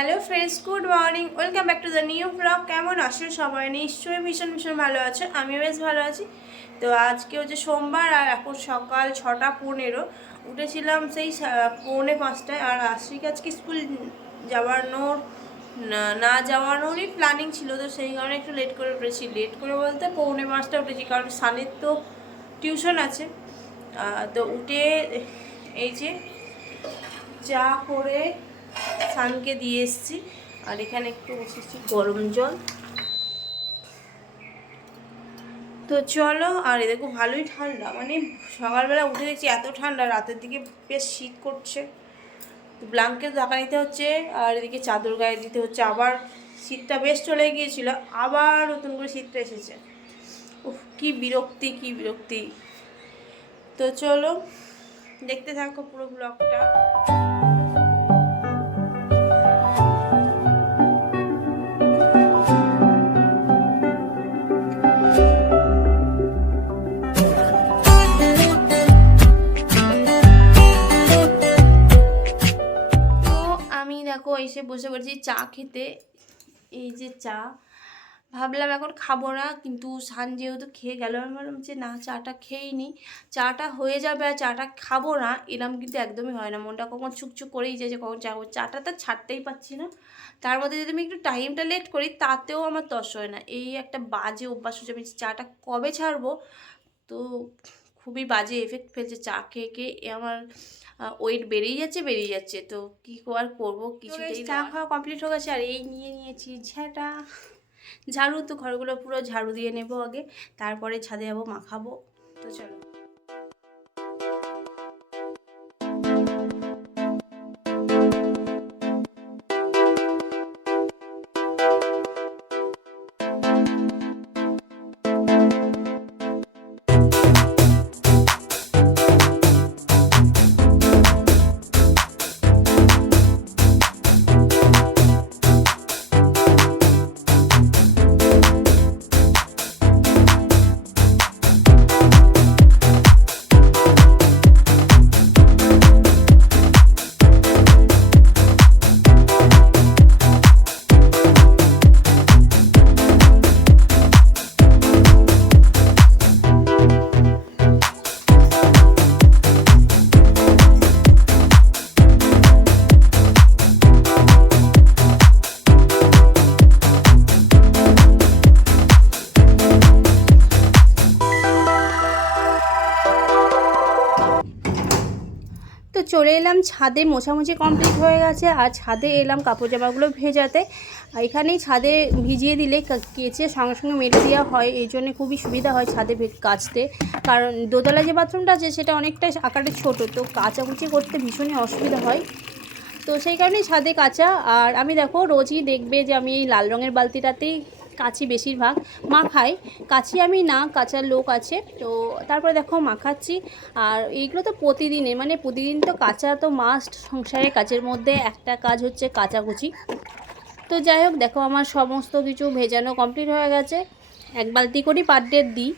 Hello friends, good morning, welcome back to the new blog. কেমন আছো সবাই? নিশ্চয়ই ভীষণ ভীষণ ভালো আছো। আমিও বেশ ভালো আছি। তো আজকে হচ্ছে সোমবার আর এখন সকাল 6:15। উঠেছিলাম সেই 4:45টায়। আর আশিক আজকে স্কুল যাওয়ানোর না যাওয়ানোরই প্ল্যানিং ছিল, তো সেই কারণে একটু লেট করে উঠেছি। লেট করে বলতে 4:45টায় উঠেছি, কারণ সানের তো টিউশন আছে। তো উঠে এই যে চা করে সানকে দিয়ে এসেছি। আর এখানে একটু বসেছি গরম জল। তো চলো। আর এ দেখো ভালোই ঠান্ডা, মানে সকালবেলা উঠে দেখছি এত ঠান্ডা, রাতের দিকে বেশ শীত করছে। তো ব্ল্যাঙ্কেট ঢাকা নিতে হচ্ছে, আর এদিকে চাদর গায়ে দিতে হচ্ছে। আবার শীতটা বেশ চলে গিয়েছিল, আবার নতুন করে শীতটা এসেছে। উফ, কি বিরক্তি, কি বিরক্তি। তো চলো, দেখতে থাকো পুরো ব্লগটা। দেখো এসে বসে পড়েছি চা খেতে। এই যে চা, ভাবলাম এখন খাবো না, কিন্তু সান যেহেতু খেয়ে গেল, আমি ভাবলাম যে না, চাটা খেয়েই নি। চাটা হয়ে যাবে আর চাটা খাবো না, এরম কিন্তু একদমই হয় না। মনটা কখন চুকচুক করেই যায় যে কখন চা খাবো। চাটা তো ছাড়তেই পারছি না। তার মধ্যে যদি আমি একটু টাইমটা লেট করি, তাতেও আমার তস হয় না। এই একটা বাজে অভ্যাস হচ্ছে, আমি চাটা কবে ছাড়বো। তো খুবই বাজে এফেক্ট ফেলছে চা খেয়ে খেয়ে। আমার ওয়েট বেরিয়ে যাচ্ছে। তো কী আর করবো, কিছুতেই। চা খাওয়া কমপ্লিট হয়ে গেছে, আর এই নিয়ে নিয়েছি ঝাঁটা, ঝাড়ু। তো ঘরগুলো পুরো ঝাড়ু দিয়ে নেবো আগে, তারপরে ছাদে যাবো মাখাবো। তো চলো। তো চলে এলাম ছাদে, মোছামুছি কমপ্লিট হয়ে গেছে। আর ছাদে এলাম কাপড় জামাগুলো ভেজাতে। এখানেই ছাদে ভিজিয়ে দিলে কেচে সঙ্গে সঙ্গে মেলে দেওয়া হয়, এই জন্যে খুবই সুবিধা হয় ছাদে কাচতে। কারণ দোতলা যে বাথরুমটা আছে সেটা অনেকটাই আকারে ছোটো, তো কাচাকুচি করতে ভীষণই অসুবিধা হয়। তো সেই কারণেই ছাদে কাচা। আর আমি দেখো রোজই দেখবে যে আমি এই লাল রঙের বালতিটাতেই কাচি বেশিরভাগ। মাখাই, কাচি আমি না, কাচার লোক আছে। তো তারপরে দেখো মাখাচ্ছি। আর এইগুলো তো প্রতিদিনে, মানে প্রতিদিন তো কাচা তো মাস্ট। সংসারের কাজের মধ্যে একটা কাজ হচ্ছে কাচাকুচি। তো যাই হোক, দেখো আমার সমস্ত কিছু ভেজানো কমপ্লিট হয়ে গেছে। এক বালতি করেই পার ডে দিই।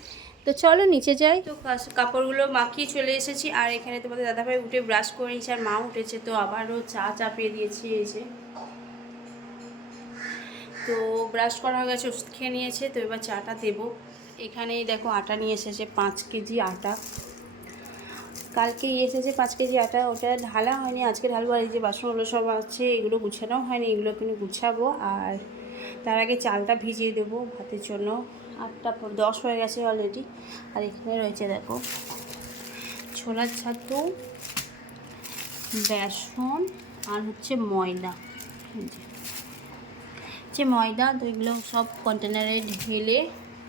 তো চলো নিচে যাই। তো কাপড়গুলো মাখিয়ে চলে এসেছি। আর এখানে তোমাদের দাদাভাই উঠে ব্রাশ করে নিয়েছে, আর মা উঠেছে। তো আবারও চা চাপিয়ে দিয়েছি এসে। তো ব্রাশ করা হয়ে গেছে, ওষুধ খেয়ে নিয়েছে। তো এবার চাটা দেবো। এখানেই দেখো আটা নিয়ে এসেছে 5 কেজি আটা। কালকেই এসেছে 5 কেজি আটা, ওটা ঢালা হয়নি, আজকে ঢালবো। আর এই যে বাসনগুলো সব আছে, এগুলো গুছানো হয়নি, এগুলো কিন্তু গুছাবো। আর তার আগে চালটা ভিজিয়ে দেবো ভাতের জন্য। 8:10 হয়ে গেছে অলরেডি। আর এখানে রয়েছে দেখো ছোলার ছাতু, বেসন, আর হচ্ছে ময়দা। যে ময়দা, তো এগুলো সব কন্টেনারে ঢেলে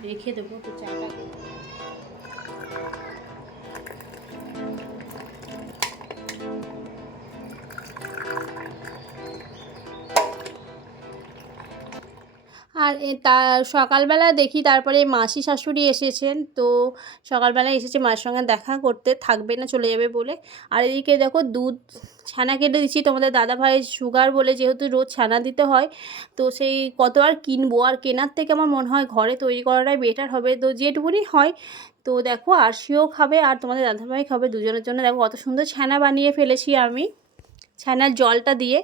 রেখে দেবো। তো চাটা আর তা সকালবেলা দেখি তারপরে মাসি শাশুড়ি এসেছেন। তো সকালবেলা এসেছে মায়ের সঙ্গে দেখা করতে, থাকবে না, চলে যাবে বলে। আর এদিকে দেখো দুধ ছানা কেটে দিচ্ছি। তোমাদের দাদাভাই সুগার বলে যেহেতু রোজ ছানা দিতে হয়, তো সেই কত আর কিনবো। আর কেনার থেকে আমার মনে হয় ঘরে তৈরি করাটাই বেটার হবে। তো যেটুকুনি হয়। তো দেখো আরশিও খাবে আর তোমাদের দাদাভাই খাবে, দুজনের জন্য। দেখো কত সুন্দর ছানা বানিয়ে ফেলেছি আমি ছানার জলটা দিয়ে।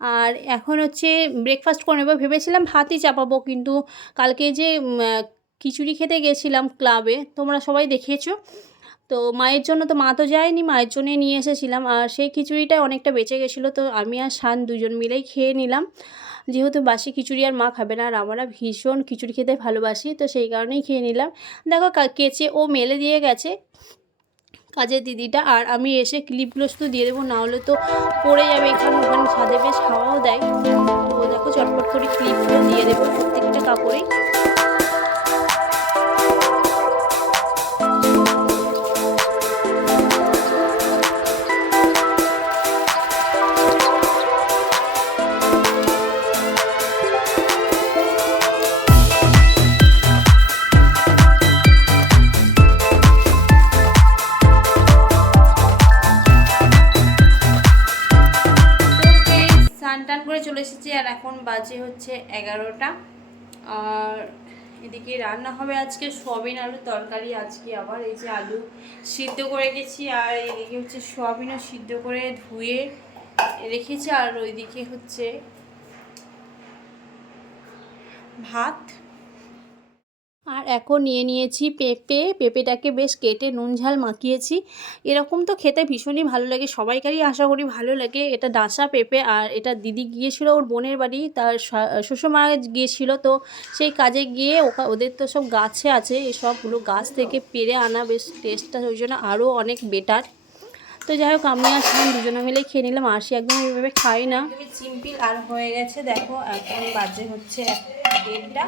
আর এখন হচ্ছে ব্রেকফাস্ট করে নেবো। ভেবেছিলাম ভাতই চাপাবো, কিন্তু কালকে যে খিচুড়ি খেতে গেছিলাম ক্লাবে, তোমরা সবাই দেখেছো। তো মায়ের জন্য তো মা তো যায়নি, মায়ের জন্যে নিয়ে এসেছিলাম। আর সেই খিচুড়িটা অনেকটা বেঁচে গেছিলো, তো আমি আর শান দুজন মিলেই খেয়ে নিলাম। যেহেতু বাসি খিচুড়ি আর মা খাবে না, আর আমরা ভীষণ খিচুড়ি খেতে ভালোবাসি, তো সেই কারণেই খেয়ে নিলাম। দেখো কেচে ও মেলে দিয়ে গেছে কাজের দিদিটা, আর আমি এসে ক্লিপগুলো শুধু দিয়ে দেবো, না হলে তো পড়ে যাবে এখানে ওখানে। ছাদে বেশ হাওয়াও দেয়, তো দেখো চটপট করে ক্লিপগুলো দিয়ে দেবো প্রত্যেকটা কাপড়েই। টান করে চলে এসেছি, আর এখন বাজে হচ্ছে 11টা। আর এদিকে রান্না হবে আজকে সোয়াবিন আলুর তরকারি। আজকে আবার এই যে আলু সিদ্ধ করে গেছি, আর এদিকে হচ্ছে সোয়াবিনও সিদ্ধ করে ধুয়ে রেখেছি, আর ওইদিকে হচ্ছে ভাত। আর এখন নিয়ে নিয়েছি পেঁপেটাকে বেশ কেটে নুন ঝাল মাখিয়েছি। এরকম তো খেতে ভীষণই ভালো লাগে, সবাইকারই আশা করি ভালো লাগে। এটা ডাঁসা পেঁপে, আর এটা দিদি গিয়েছিল ওর বোনের বাড়ি, তার শ্বশুরমা গিয়েছিল, তো সেই কাজে গিয়ে ওদের তো সব গাছে আছে, এই সবগুলো গাছ থেকে পেরে আনা, বেশ টেস্টটা ওই জন্য আরও অনেক বেটার। তো যাই হোক, আমি আর শান দুজনে মিলেই খেয়ে নিলাম। আরশি একদম এইভাবে খাই না, সিম্পল আর হয়ে গেছে। দেখো এখন বাজে হচ্ছে 1:30,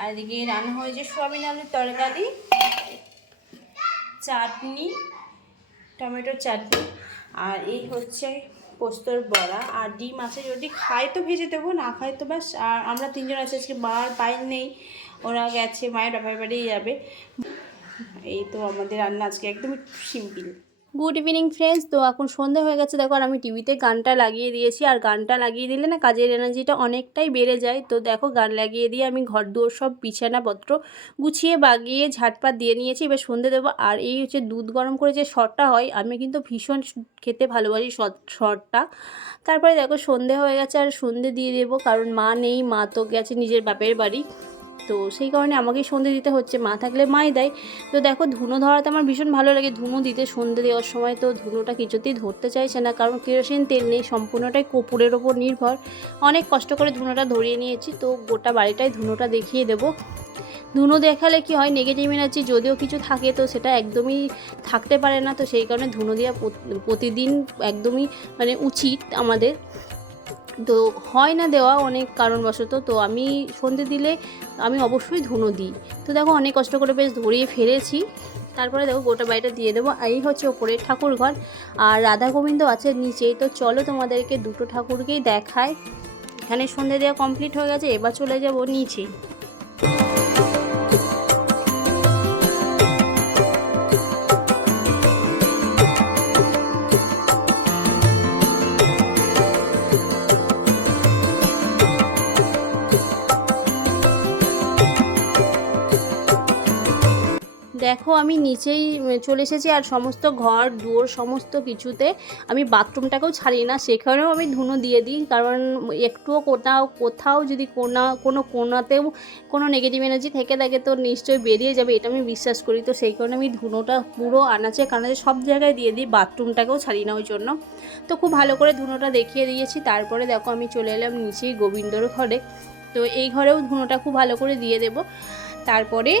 আর এদিকে রান্না হয়েছে সোয়াবিন আলুর তরকারি, চাটনি, টমেটোর চাটনি, আর এই হচ্ছে পোস্তর বড়া, আর ডিম আছে, যদি খায় তো ভেজে দেবো, না খায় তো ব্যাস। আর আমরা 3জন আছি আজকে, মার পাইল নেই, ওরা গেছে মায়ের বাবার বাড়ি যাবে। এই তো আমাদের রান্না আজকে একদমই সিম্পল। Good evening friends. তো এখন সন্ধ্যা হয়ে গেছে দেখো, আর আমি টিভিতে গানটা লাগিয়ে দিয়েছি। আর গানটা লাগিয়ে দিলে না কাজের এনার্জিটা অনেকটাই বেড়ে যায়। তো দেখো গান লাগিয়ে দিয়ে আমি ঘর দুয়ার সব বিছানাপত্র গুছিয়ে বাগিয়ে ঝাটপাট দিয়ে নিয়েছি, এবার সন্ধ্যে দেবো। আর এই হচ্ছে দুধ গরম করে যে শটটা হয়, আমি কিন্তু ভীষণ খেতে ভালোবাসি শটটা। তারপরে দেখো সন্ধ্যে হয়ে গেছে, আর সন্ধ্যে দিয়ে দেবো, কারণ মা নেই, মা তো গেছে নিজের বাপের বাড়ি, তো সেই কারণে আমাকেই সন্ধে দিতে হচ্ছে, মা থাকলে মাই দেয়। তো দেখো ধুনো ধরাতে আমার ভীষণ ভালো লাগে, ধুনো দিতে সন্ধে দেওয়ার সময়। তো ধুনোটা কিছুতেই ধরতে চাইছে না, কারণ কেরোসিন তেল নেই, সম্পূর্ণটাই কর্পূরের ওপর নির্ভর। অনেক কষ্ট করে ধুনোটা ধরিয়ে নিয়েছি, তো গোটা বাড়িটাই ধুনোটা দেখিয়ে দেবো। ধুনো দেখালে কি হয়, নেগেটিভ এনার্জি যদিও কিছু থাকে, তো সেটা একদমই থাকতে পারে না। তো সেই কারণে ধুনো দেওয়া প্রতিদিন একদমই মানে উচিত আমাদের, তো হয় না দেওয়া অনেক কারণবশত। তো আমি সন্ধে দিলে আমি অবশ্যই ধুনো দিই। তো দেখো অনেক কষ্ট করে বেশ ধরিয়ে ফেলেছি, তারপরে দেখো গোটা বাড়িটা দিয়ে দেবো। এই হচ্ছে ওপরের ঠাকুর ঘর, আর রাধা গোবিন্দ আছে নিচেই। তো চলো তোমাদেরকে দুটো ঠাকুরকেই দেখায়। এখানে সন্ধে দেওয়া কমপ্লিট হয়ে গেছে, এবার চলে যাব নিচে। দেখো আমি নিচেই চলে এসেছি, আর সমস্ত ঘর দুয়ার সমস্ত কিছুতে আমি বাথরুমটাকেও ছাড়ি না, সেখানেও আমি ধুনো দিয়ে দিই। কারণ একটুও কোথাও যদি কোনো কোনাতেও কোনো নেগেটিভ এনার্জি থেকে থাকে, তো নিশ্চয়ই বেরিয়ে যাবে, এটা আমি বিশ্বাস করি। তো সেই কারণে আমি ধুনোটা পুরো আনাচে কানাচে সব জায়গায় দিয়ে দিই, বাথরুমটাকেও ছাড়ি না ওই জন্য। তো খুব ভালো করে ধুনোটা দেখিয়ে দিয়েছি। তারপরে দেখো আমি চলে এলাম নিচেই গোবিন্দর ঘরে। তো এই ঘরেও ধুনোটা খুব ভালো করে দিয়ে দেব। তারপরে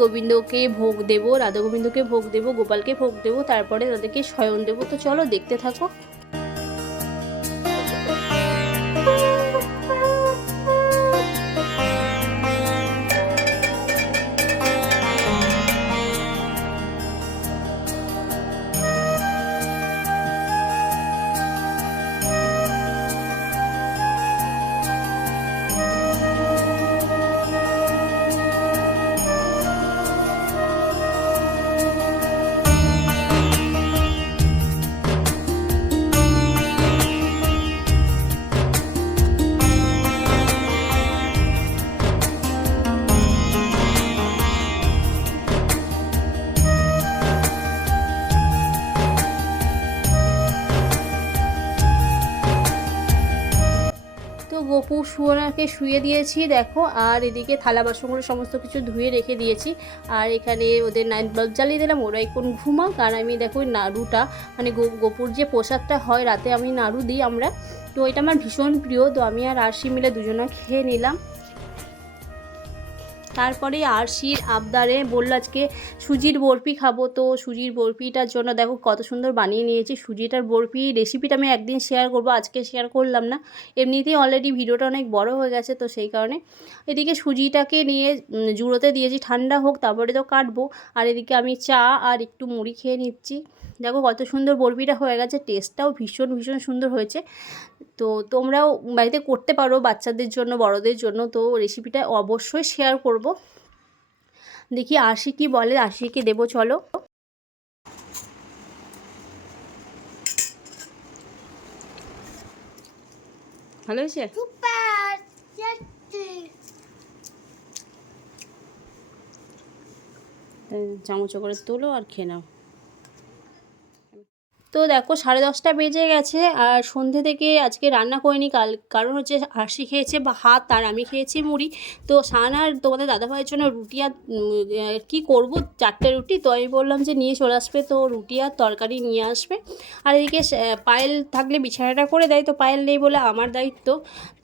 গোবিন্দকে ভোগ দেবো, রাধা গোবিন্দকে ভোগ দেবো, গোপালকে ভোগ দেবো, তারপরে তাদেরকে শয়ন দেবো। তো চলো দেখতে থাকো। গপু সুয়নাকে শুয়ে দিয়েছি দেখো, আর এদিকে থালা বাসনগুলো সমস্ত কিছু ধুয়ে রেখে দিয়েছি। আর এখানে ওদের নাইট বাল্ব জ্বালিয়ে দিলাম, ওরা এখন ঘুমাক। আর আমি দেখো ওই নাড়ুটা মানে গপুর যে প্রসাদটা হয় রাতে আমি নাড়ু দিই আমরা, তো এটা আমার ভীষণ প্রিয়। তো আমি আর আরশি মিলে দুজনে খেয়ে নিলাম। তারপরে আরশির আবদারে বলল আজকে সুজির বরফি খাবো, তো সুজির বরফিটার জন্য দেখো কত সুন্দর বানিয়ে নিয়েছি। সুজিটার বরফি রেসিপিটা আমি একদিন শেয়ার করব, আজকে শেয়ার করলাম না, এমনিতেই অলরেডি ভিডিওটা অনেক বড় হয়ে গেছে, তো সেই কারণে। এদিকে সুজিটাকে নিয়ে জুড়োতে দিয়েছি, ঠান্ডা হোক তারপরে তো কাটবো। আর এদিকে আমি চা আর একটু মুড়ি খেয়ে নিচ্ছি। দেখো কত সুন্দর বরফিটা হয়ে গেছে, টেস্টটাও ভীষণ ভীষণ সুন্দর হয়েছে। তো তোমরাও বাড়িতে করতে পারো বাচ্চাদের জন্য বড়দের জন্য, তো রেসিপিটা অবশ্যই শেয়ার করব। দেখি আরশি কি বলে, আরশিকে দেবো চলো। ভালো হয়েছে, চামচ করে তোলো আর খেয়ে নাও। তো দেখো 10:30 বেজে গেছে, আর সন্ধ্যে থেকে আজকে রান্না করিনি, কারণ হচ্ছে আরশি খেয়েছে ভাত আর আমি খেয়েছি মুড়ি। তো শান আর তোমাদের দাদাভাইয়ের জন্য রুটি আর কী করবো, 4টে রুটি, তো আমি বললাম যে নিয়ে চলে আসবে, তো রুটি আর তরকারি নিয়ে আসবে। আর এদিকে পায়েল থাকলে বিছানাটা করে দেয়, তো পায়েল নেই বলে আমার দায়িত্ব।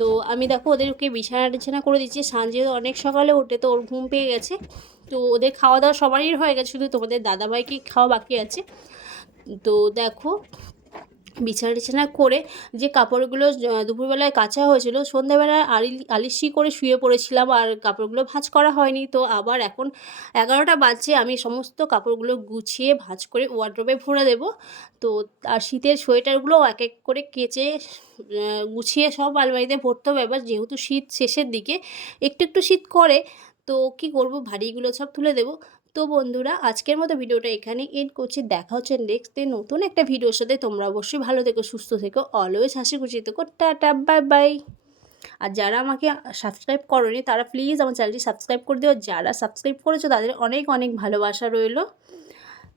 তো আমি দেখো ওদেরকে বিছানা করে দিচ্ছি। শান যেহেতু অনেক সকালে ওঠে, তো ওর ঘুম পেয়ে গেছে, তো ওদের খাওয়া দাওয়া সবারই হয়ে গেছে, শুধু তোমাদের দাদাভাইকে খাওয়া বাকি আছে। তো দেখো বিছানা করে যে কাপড়গুলো দুপুরবেলায় কাচা হয়েছিল, সন্ধ্যাবেলায় আলিশি করে শুয়ে পড়েছিলাম, আর কাপড়গুলো ভাঁজ করা হয়নি। তো আবার এখন 11টা বাজছে, আমি সমস্ত কাপড়গুলো গুছিয়ে ভাঁজ করে ওয়ার্ড্রোবে ভরে দেবো। তো আর শীতের সোয়েটারগুলো এক এক করে কেচে গুছিয়ে সব আলমারিতে ভরতে হবে। এবার যেহেতু শীত শেষের দিকে একটু একটু শীত করে, তো কি করব, ভারীগুলো সব তুলে দেবো। তো বন্ধুরা আজকের মতো ভিডিওটা এখানে এন্ড করছি, দেখা হচ্ছে নেক্সট ডে নতুন একটা ভিডিওর সাথে। তোমরা অবশ্যই ভালো থেকো, সুস্থ থেকো, অলওয়েজ হাসি খুশি থেকো, টাটা বাই বাই। আর যারা আমাকে সাবস্ক্রাইব করোনি তারা প্লিজ আমার চ্যানেলটি সাবস্ক্রাইব করে দিও, যারা সাবস্ক্রাইব করেছো তাদের অনেক অনেক ভালোবাসা রইলো।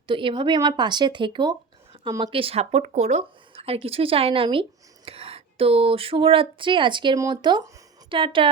তো এভাবেই আমার পাশে থেকেও আমাকে সাপোর্ট করো, আর কিছুই চাই না আমি। তো শুভরাত্রি আজকের মতো, টাটা।